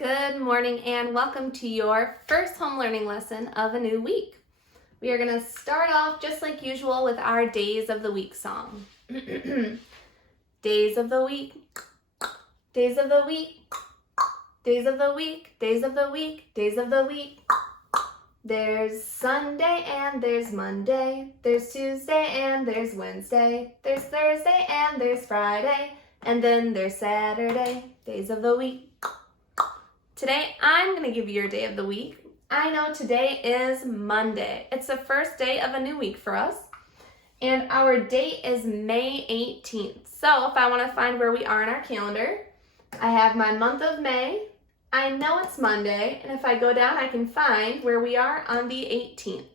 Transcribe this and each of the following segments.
Good morning and welcome to your first home learning lesson of a new week. We are going to start off just like usual with our Days of the Week song. Days of the week, days of the week, days of the week, days of the week, days of the week. There's Sunday and there's Monday, there's Tuesday and there's Wednesday, there's Thursday and there's Friday, and then there's Saturday. Days of the week. Today, I'm going to give you your day of the week. I know today is Monday. It's the first day of a new week for us. And our date is May 18th. So if I want to find where we are in our calendar, I have my month of May. I know it's Monday. And if I go down, I can find where we are on the 18th.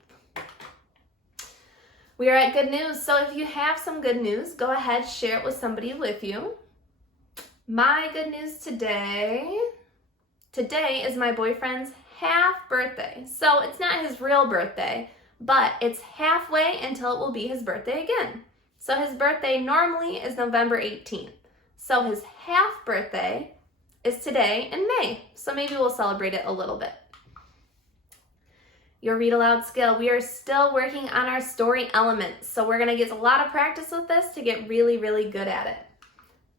We are at good news. So if you have some good news, go ahead, share it with somebody with you. My good news today is my boyfriend's half birthday. So it's not his real birthday, but it's halfway until it will be his birthday again. So his birthday normally is November 18th. So his half birthday is today in May. So maybe we'll celebrate it a little bit. Your read aloud skill. We are still working on our story elements. So we're going to get a lot of practice with this to get really, really good at it.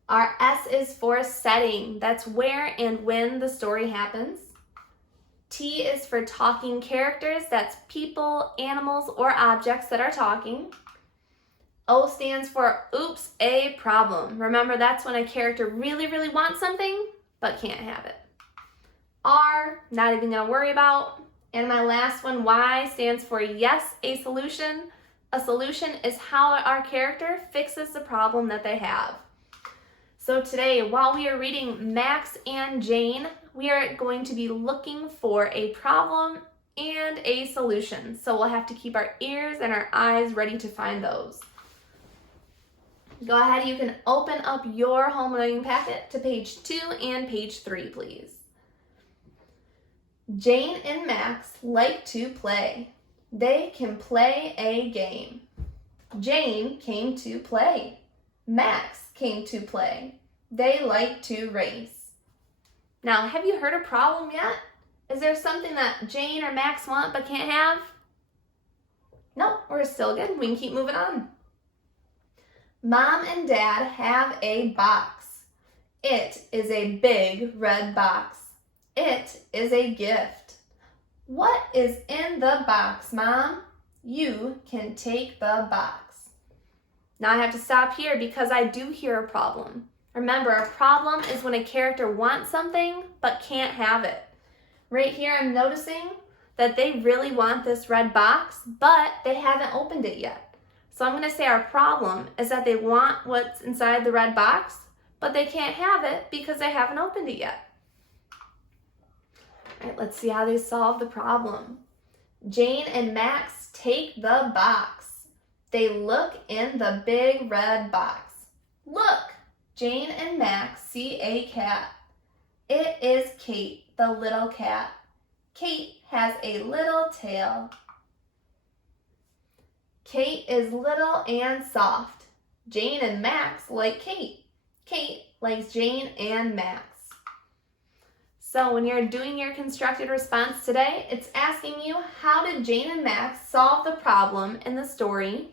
Our S is for setting. That's where and when the story happens. T is for talking characters. That's people, animals, or objects that are talking. O stands for oops, a problem. Remember, that's when a character really, really wants something, but can't have it. R, not even gonna worry about. And my last one, Y, stands for yes, a solution. A solution is how our character fixes the problem that they have. So today, while we are reading Max and Jane, we are going to be looking for a problem and a solution. So we'll have to keep our ears and our eyes ready to find those. Go ahead, you can open up your home learning packet to page 2 and page 3, please. Jane and Max like to play. They can play a game. Jane came to play. Max came to play. They like to race. Now, have you heard a problem yet? Is there something that Jane or Max want but can't have? Nope, we're still good. We can keep moving on. Mom and Dad have a box. It is a big red box. It is a gift. What is in the box, Mom? You can take the box. Now I have to stop here because I do hear a problem. Remember, a problem is when a character wants something but can't have it. Right here I'm noticing that they really want this red box, but they haven't opened it yet. So I'm going to say our problem is that they want what's inside the red box, but they can't have it because they haven't opened it yet. All right, let's see how they solve the problem. Jane and Max take the box. They look in the big red box. Look, Jane and Max see a cat. It is Kate, the little cat. Kate has a little tail. Kate is little and soft. Jane and Max like Kate. Kate likes Jane and Max. So when you're doing your constructed response today, it's asking you, how did Jane and Max solve the problem in the story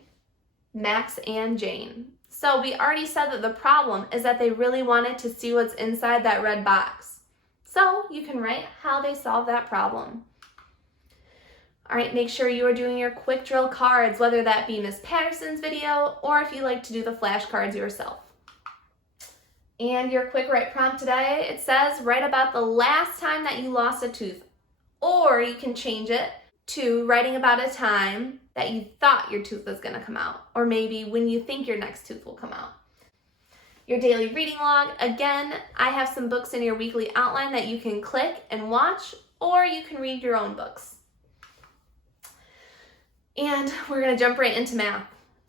Max and Jane? So we already said that the problem is that they really wanted to see what's inside that red box. So you can write how they solved that problem. All right, make sure you are doing your quick drill cards, whether that be Miss Patterson's video or if you like to do the flashcards yourself. And your quick write prompt today, it says write about the last time that you lost a tooth, or you can change it to writing about a time that you thought your tooth was going to come out, or maybe when you think your next tooth will come out. Your daily reading log, again, I have some books in your weekly outline that you can click and watch, or you can read your own books. And we're going to jump right into math.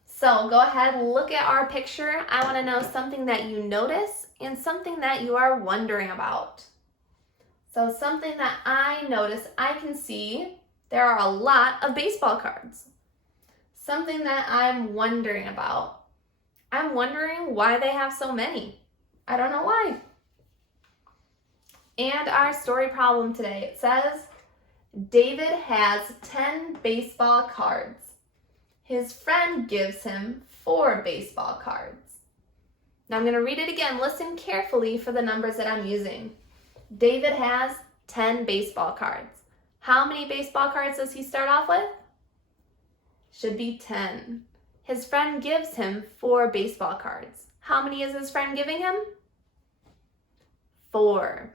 So go ahead, look at our picture. I want to know something that you notice and something that you are wondering about. So something that I notice, I can see there are a lot of baseball cards. Something that I'm wondering about. I'm wondering why they have so many. I don't know why. And our story problem today, it says, David has 10 baseball cards. His friend gives him 4 baseball cards. Now I'm going to read it again. Listen carefully for the numbers that I'm using. David has 10 baseball cards. How many baseball cards does he start off with? Should be 10. His friend gives him 4 baseball cards. How many is his friend giving him? 4.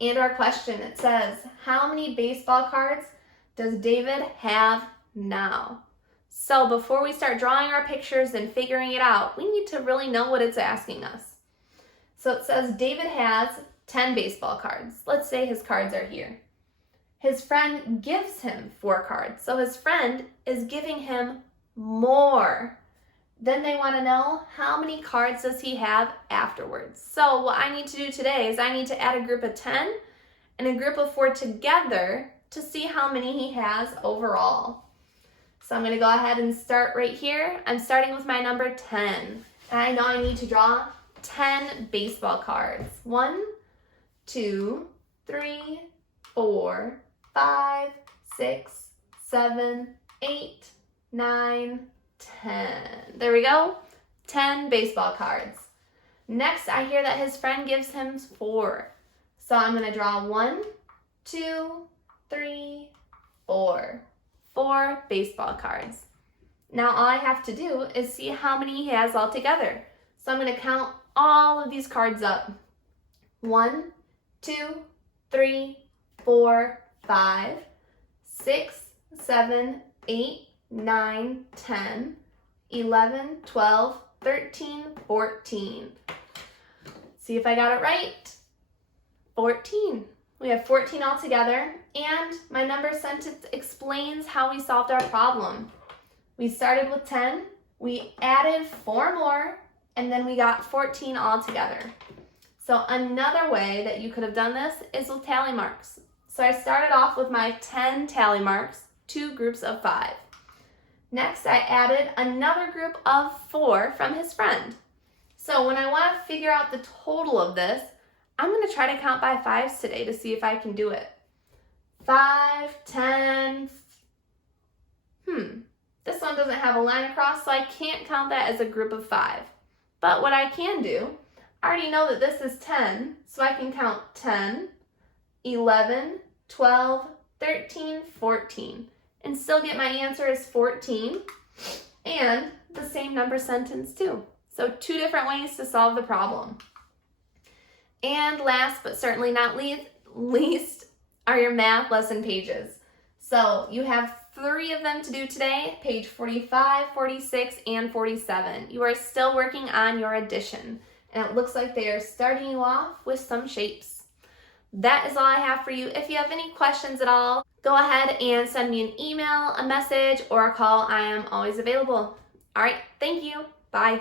And our question, it says, how many baseball cards does David have now? So before we start drawing our pictures and figuring it out, we need to really know what it's asking us. So it says David has 10 baseball cards. Let's say his cards are here. His friend gives him 4 cards. So his friend is giving him more. Then they want to know how many cards does he have afterwards. So what I need to do today is I need to add a group of 10 and a group of 4 together to see how many he has overall. So I'm going to go ahead and start right here. I'm starting with my number 10. And I know I need to draw 10 baseball cards. 1, 2, 3, 4, 5, 6, 7, 8, 9, 10. There we go. 10 baseball cards. Next, I hear that his friend gives him 4. So I'm going to draw 1, 2, 3, 4. 4 baseball cards. Now all I have to do is see how many he has all together. So I'm going to count all of these cards up. 1, 2, 3, 4, 5, 6, 7, 8, 9, 10, 11, 12, 13, 14. See if I got it right. 14. We have 14 altogether, and my number sentence explains how we solved our problem. We started with 10, we added 4 more, and then we got 14 altogether. So another way that you could have done this is with tally marks. So I started off with my 10 tally marks, 2 groups of 5. Next, I added another group of 4 from his friend. So when I want to figure out the total of this, I'm going to try to count by 5s today to see if I can do it. 5, 10. This one doesn't have a line across, so I can't count that as a group of 5. But what I can do, I already know that this is 10, so I can count 10, 11, 12, 13, 14, and still get my answer as 14, and the same number sentence too. So 2 different ways to solve the problem. And last but certainly not least are your math lesson pages. So you have 3 of them to do today, page 45, 46, and 47. You are still working on your addition, and it looks like they are starting you off with some shapes. That is all I have for you. If you have any questions at all, go ahead and send me an email, a message, or a call. I am always available. All right, thank you. Bye.